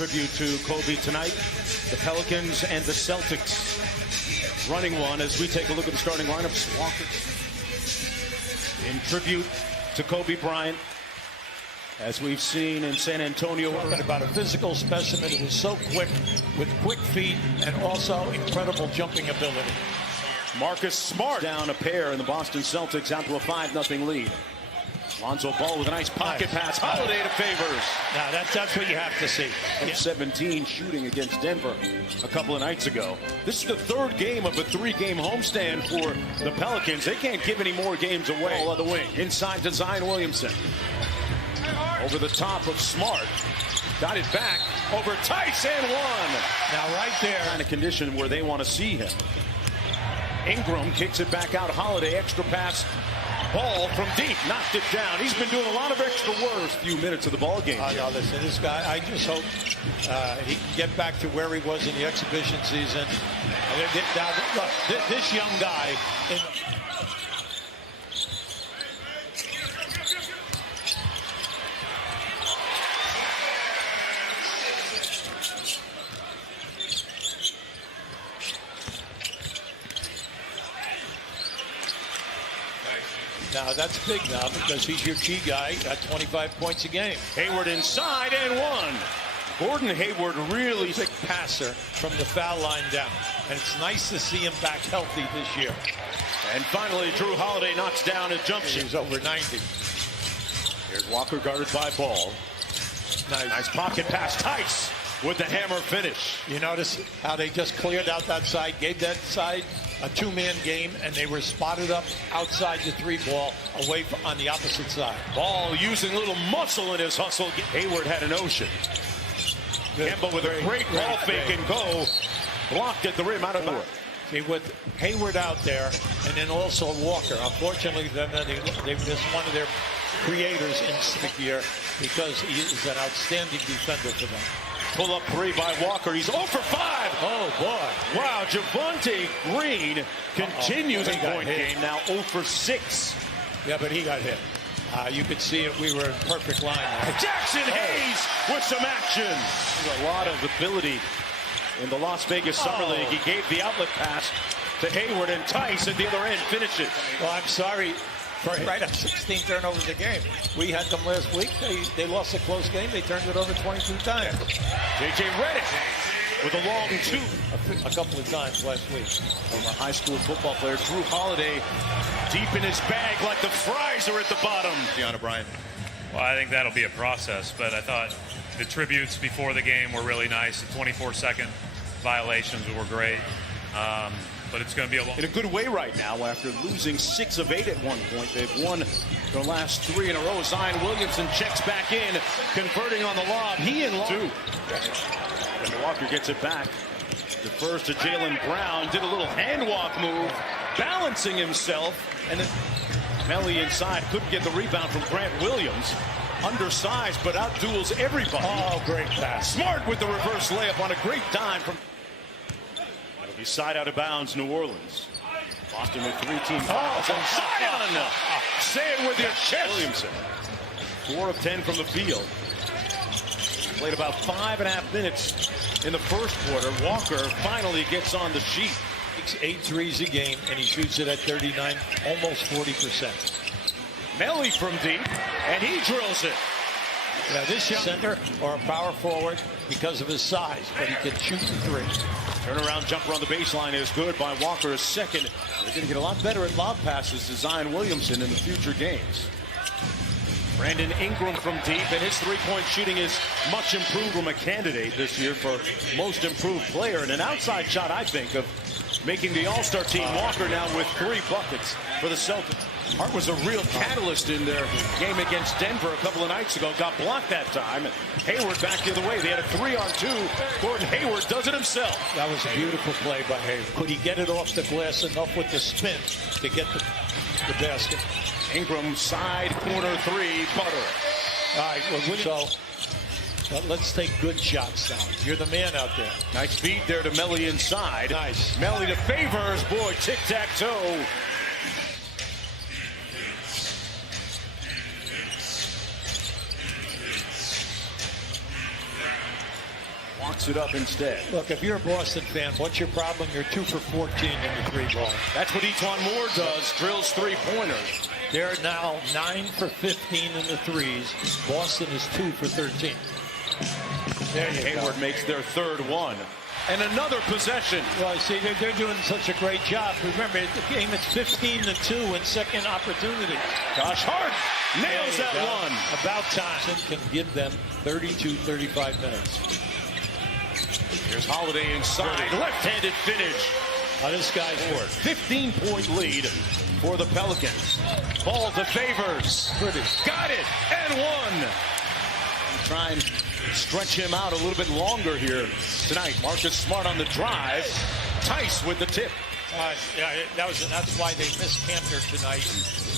Tribute to Kobe tonight. The Pelicans and the Celtics running one as we take a look at the starting lineups. Walker in tribute to Kobe Bryant. As we've seen in San Antonio. Talking about a physical specimen who was so quick, with quick feet and also incredible jumping ability. Marcus Smart down a pair, and the Boston Celtics out to a 5-0 lead. Lonzo Ball with a nice pocket pass. Holiday to Favors. Now that's what you have to see. 17 shooting against Denver a couple of nights ago. This is the third game of a 3-game homestand for the Pelicans. They can't give any more games away. All of the wing. Inside to Zion Williamson. Over the top of Smart. Got it back over Tice and one. Now right there. Kind of condition where they want to see him. Ingram kicks it back out. Holiday extra pass. Ball from deep, knocked it down. He's been doing a lot of extra work. First few minutes of the ball game. No, listen, this guy, I just hope he can get back to where he was in the exhibition season. Now, look, this young guy. Now, that's big now because he's your key guy. Got 25 points a game. Hayward inside and one. Gordon Hayward really big passer from the foul line down. And it's nice to see him back healthy this year. And finally, Drew Holiday knocks down a jump shot. He's over 90. Here's Walker guarded by Ball. Nice pocket pass. Tice with the hammer finish. You notice how they just cleared out that side, gave that side a two-man game, and they were spotted up outside the three ball away on the opposite side. Ball using a little muscle in his hustle. Hayward had an ocean. Kemba with a great ball fake and go. Blocked at the rim out of bounds. See, with Hayward out there, and then also Walker. Unfortunately, then they missed one of their creators in the year because he is an outstanding defender for them. Pull up three by Walker. He's 0 for 5. Oh, boy. Wow, Javonte Green continues the point game. Now 0 for 6. Yeah, but he got hit. You could see it. We were in perfect line. Jackson Hayes with some action. There's a lot of ability in the Las Vegas Summer League. He gave the outlet pass to Hayward, and Tice at the other end finishes. Well, I'm sorry. Right at 16 turnovers a game. We had them last week. They lost a close game. They turned it over 22 times. J.J. Redick with a long two. A couple of times last week. From a high school football player, Drew Holiday, deep in his bag like the fries are at the bottom. Deanna Bryant. Well, I think that'll be a process, but I thought the tributes before the game were really nice. The 24-second violations were great. But it's going to be in a good way right now after losing 6 of 8 at one point. They've won their last 3 in a row. Zion Williamson checks back in, converting on the lob. He and 2. And Walker gets it back. Defers to Jaylen Brown. Did a little hand walk move, balancing himself. And then Melly inside. Couldn't get the rebound from Grant Williams. Undersized, but outduels everybody. Oh, great pass. Smart with the reverse layup on a great dime from... He's side out of bounds, New Orleans. Boston with 3 team fouls. Zion! Say it with your chest. Williamson. 4 of 10 from the field. Played about 5.5 minutes in the first quarter. Walker finally gets on the sheet. Takes 8 threes a game, and he shoots it at 39, almost 40%. Melly from deep, and he drills it. Now, this young center or a power forward because of his size, but he can shoot the three. Turnaround jumper on the baseline is good by Walker. Second. They're going to get a lot better at lob passes to Zion Williamson in the future games. Brandon Ingram from deep, and his three-point shooting is much improved from a candidate this year for most improved player. And an outside shot, I think, of making the All-Star team. Walker now with 3 buckets for the Celtics. Hart was a real catalyst in their game against Denver a couple of nights ago. Got blocked that time. Hayward back the other way. They had a 3-on-2. Gordon Hayward does it himself. That was a beautiful play by Hayward. Could he get it off the glass enough with the spin to get the basket? Ingram side corner 3, butter. All right, well, so let's take good shots now. You're the man out there. Nice feed there to Melly inside. Nice. Melly to Favors. Boy, tic-tac-toe. Walks it up instead. Look, if you're a Boston fan, what's your problem? You're 2 for 14 in the three ball. That's what Etuan Moore does. Drills three-pointers. They're now 9 for 15 in the threes. Boston is 2 for 13. There you Hayward go. makes their third one. And another possession. Well, see, they're doing such a great job. Remember, the game is 15-2 in second opportunity. Josh Hart nails that one. About time. Can give them 32, 35 minutes. Here's Holiday inside. Left-handed finish. This guy's work. 15-point lead for the Pelicans. Ball to Favors. Got it. And one. Try and stretch him out a little bit longer here tonight. Marcus Smart on the drive. Tice with the tip. Yeah, that's why they missed Cantor tonight.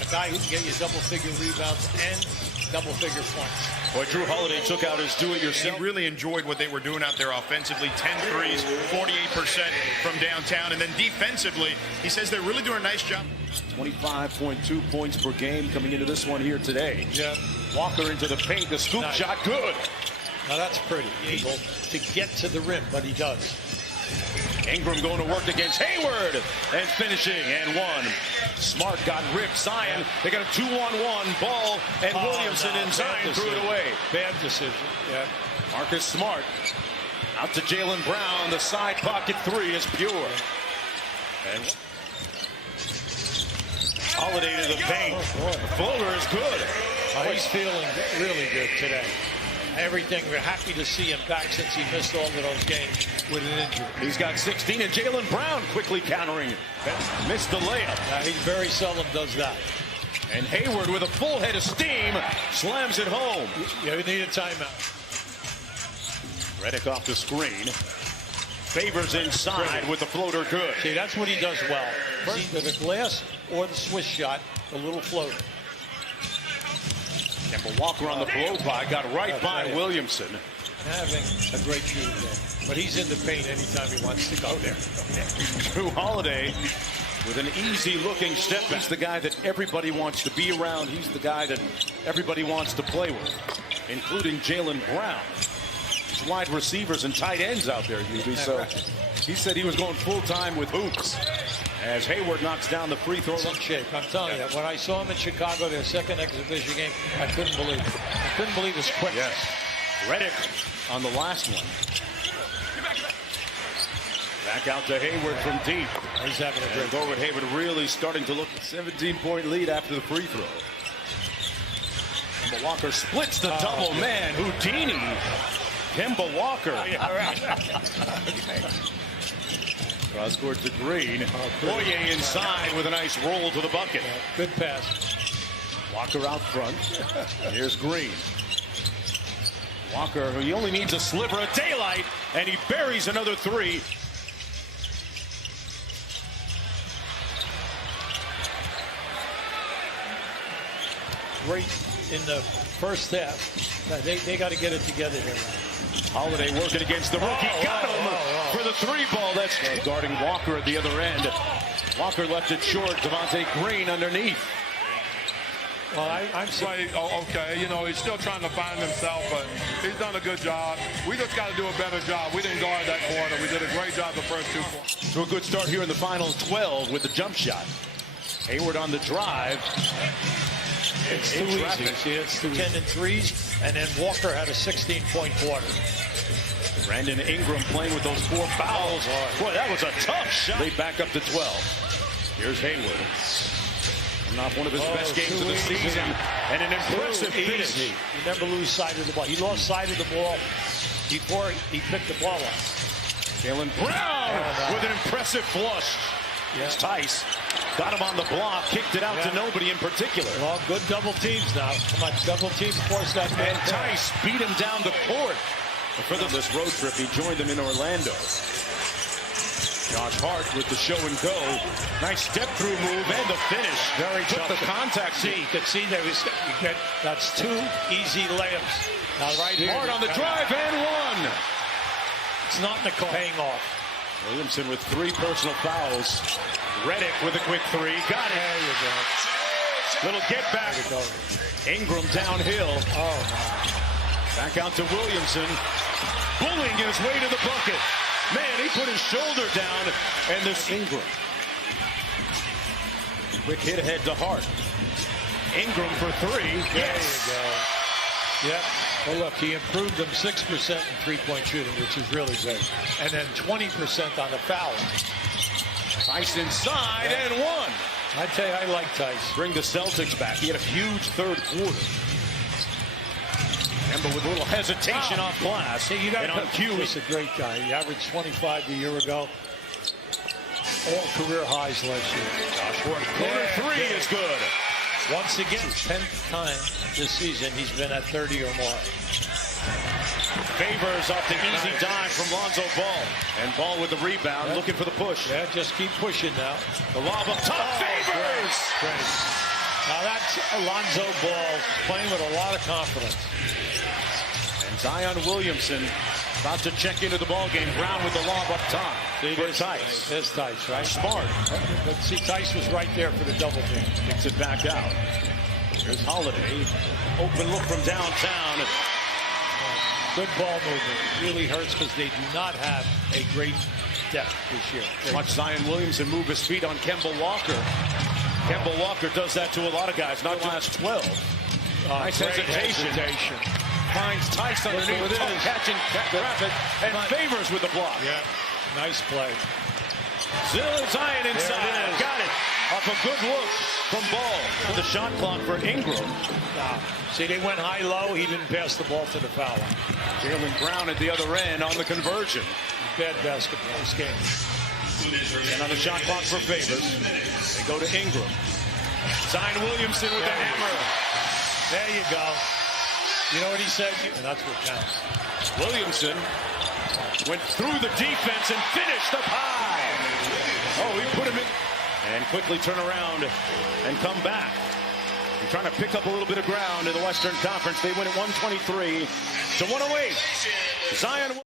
A guy who can get you double-figure rebounds and double-figure points. Boy, Drew Holiday took out his do-it-yourself. He really enjoyed what they were doing out there offensively. 10 threes, 48% from downtown. And then defensively, he says they're really doing a nice job. 25.2 points per game coming into this one here today. Yeah. Walker into the paint. The scoop shot good. Now that's pretty. Able to get to the rim, but he does. Ingram going to work against Hayward and finishing and one. Smart got ripped. Zion, they got a 2-on-1 ball, and Williamson and Zion threw it away. Bad decision. Yeah. Marcus Smart out to Jaylen Brown. The side pocket three is pure. And Holiday to the paint. The floater is good. He's feeling really good today. Everything, we're happy to see him back since he missed all of those games with an injury. He's got 16, and Jaylen Brown quickly countering. Missed the layup. He very seldom does that. And Hayward with a full head of steam slams it home. You need a timeout. Redick off the screen. Favors inside with the floater good. See, that's what he does well. Either the glass or the Swiss shot, the little floater. Kemba Walker on the blow by, got right by Williamson. Having a great shooting game. But he's in the paint anytime he wants to go there. Drew Holiday with an easy-looking step. He's the guy that everybody wants to be around. He's the guy that everybody wants to play with, including Jaylen Brown. There's wide receivers and tight ends out there, UB. So he said he was going full-time with hoops. As Hayward knocks down the free throw. Some shape. I'm telling you, when I saw him in Chicago, their second exhibition game, I couldn't believe it. I couldn't believe his quickness. Yes. Redick on the last one. Back out to Hayward from deep. He's having a great Gordon Hayward really starting to look at 17-point lead after the free throw. Kemba Walker splits the double man. Houdini. Kemba Walker. Cross court to Green. Boye inside with a nice roll to the bucket. Good pass. Walker out front. Here's Green. Walker, he only needs a sliver of daylight, and he buries another three. Great in the first half. They got to get it together here. Holiday working against the rookie. Got him for the three ball. That's guarding Walker at the other end. Walker left it short. Devontae Green underneath. Well, I'm sorry. Okay, you know, he's still trying to find himself, but he's done a good job. We just got to do a better job. We didn't guard that quarter. We did a great job the first 2 quarters. To a good start here in the final 12 with the jump shot. Hayward on the drive. It's too easy. See, it's 10 and 3s, and then Walker had a 16-point quarter. Brandon Ingram playing with those 4 fouls. Boy, that was a tough shot. They back up to 12. Here's Hayward. Not one of his best games of the season. And an impressive finish. You never lose sight of the ball. He lost sight of the ball before he picked the ball up. Jaylen Brown with an impressive flush. Here's Tice. Got him on the block. Kicked it out to nobody in particular. Well, good double teams now. Come on, double team force that man. And Tice beat him down the court. For this road trip, he joined them in Orlando. Josh Hart with the show and go. Nice step through move and the finish. Very took tough. the contact. See, you can see there is that's 2 easy layups. Now right here. Hart on the drive and one. It's not paying off. Williamson with 3 personal fouls. Redick with a quick 3. Got it. There you go. Little get back. Ingram downhill. Oh, back out to Williamson. Bullying Banging his way to the bucket. Man, he put his shoulder down, and this Ingram. Quick hit ahead to Hart. Ingram for three. Yes. There you go. Yep. Well, look, he improved them 6% in three-point shooting, which is really good. And then 20% on the foul. Tice inside and one. I tell you, I like Tice. Bring the Celtics back. He had a huge third quarter. Kemba with a little hesitation off glass. See, you got and on cue. He's a great guy. He averaged 25 a year ago. All career highs last year. Josh Hart, corner three is good. Once again, 10th time this season he's been at 30 or more. Favors off the easy dime from Lonzo Ball. And Ball with the rebound, looking for the push. Yeah, just keep pushing now. The lob up top. Favors! Great. Now that's Lonzo Ball playing with a lot of confidence. And Zion Williamson about to check into the ball game. Brown with the lob up top. For Tice. There's Tice, right? Smart. But see, Tice was right there for the double team. Kicks it back out. Here's Holiday. Open look from downtown. Good ball movement. It really hurts because they do not have a great depth this year. Watch Zion Williamson move his feet on Kemba Walker. Kemba Walker does that to a lot of guys, not the last 12. Nice hesitation. Finds Tice underneath. Catching, grab it, and Favors with the block. Yeah, nice play. Zion inside. Got it. Off a good look from Ball. The shot clock for Ingram. See, they went high-low. He didn't pass the ball to the foul line. Jaylen Brown at the other end on the conversion. Bad basketball this game. And on the shot clock for Favors. They go to Ingram. Zion Williamson with the hammer. There you go. You know what he said? And that's what counts. Williamson went through the defense and finished up high. Oh, he put him in. And quickly turn around and come back. They're trying to pick up a little bit of ground in the Western Conference. They win at 123 to 108. Zion.